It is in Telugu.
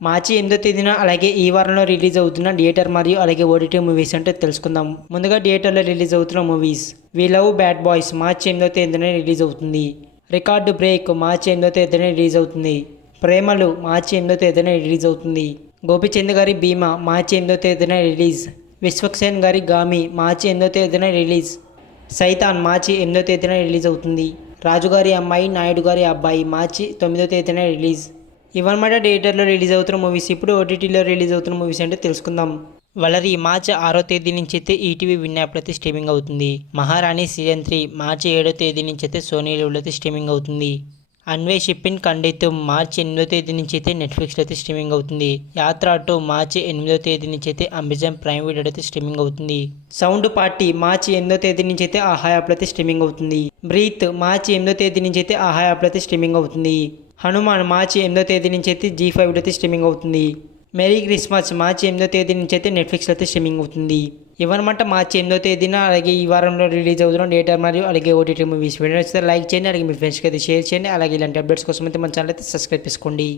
మార్చి 8వ తేదీన అలాగే ఈ వారంలో రిలీజ్ అవుతున్న థియేటర్ మరియు అలాగే ఓటీటీ మూవీస్ అంటే తెలుసుకుందాం. ముందుగా థియేటర్లో రిలీజ్ అవుతున్న movies We Love Bad Boys మార్చి 8వ తేదీన రిలీజ్ అవుతుంది. రికార్డు బ్రేక్ మార్చి 8వ తేదీన రిలీజ్ అవుతుంది. ప్రేమలు మార్చి 8వ తేదీన రిలీజ్ అవుతుంది. గోపిచంద్ గారి భీమా మార్చి 8వ తేదీన రిలీజ్. విశ్వక్సేన్ గారి గామి మార్చి 8వ తేదీన రిలీజ్. సైతాన్ మార్చి 8వ తేదీన రిలీజ్ అవుతుంది. రాజుగారి అమ్మాయి నాయుడు గారి అబ్బాయి మార్చి 9వ తేదీన రిలీజ్. ఇవన్నమాట థియేటర్లో రిలీజ్ అవుతున్న మూవీస్. ఇప్పుడు ఓటీటీలో రిలీజ్ అవుతున్న మూవీస్ అంటే తెలుసుకుందాం. వలరి మార్చి 6వ తేదీ నుంచి అయితే ఈటీవీ విన్ యాప్లో అయితే స్ట్రీమింగ్ అవుతుంది. మహారాణి సీజన్ 3 మార్చి 7వ తేదీ నుంచి అయితే సోనీ లీవ్లో అయితే స్ట్రీమింగ్ అవుతుంది. అన్వేషిప్పిన్ ఖండితు మార్చి 8వ తేదీ నుంచి అయితే నెట్ఫ్లిక్స్లో అయితే స్ట్రీమింగ్ అవుతుంది. యాత్ర 2 మార్చి 8వ తేదీ నుంచి అయితే అమెజాన్ ప్రైమ్ వీడియో అయితే స్ట్రీమింగ్ అవుతుంది. సౌండ్ పార్టీ మార్చి 8వ తేదీ నుంచి అయితే ఆహా యాప్లో అయితే స్ట్రీమింగ్ అవుతుంది. బ్రీత్ మార్చి 8వ తేదీ నుంచి అయితే ఆహా యాప్లో అయితే స్ట్రీమింగ్ అవుతుంది. హనుమాన్ మార్చి 8వ తేదీ నుంచి అయితే G5 అయితే స్ట్రీమింగ్ అవుతుంది. మెరీ క్రిస్మస్ మార్చి 8వ తేదీ నుంచి అయితే నెట్ఫ్లిక్స్లో అయితే స్ట్రీమింగ్ అవుతుంది. ఇవన్నమాట మార్చి 8వ తేదీన అలాగే ఈ వారంలో రిలీజ్ అవుతున్న థియేటర్ మరియు అలాగే ఓటీటీ మూవీస్. వీడియో నచ్చితే లైక్ చేయండి, అలాగే మీ ఫ్రెండ్స్కి అయితే షేర్ చేయండి. అలాగే ఇలాంటి అప్డేట్స్ కోసం అయితే మన ఛానల్ అయితే సబ్స్క్రైబ్ చేసుకోండి.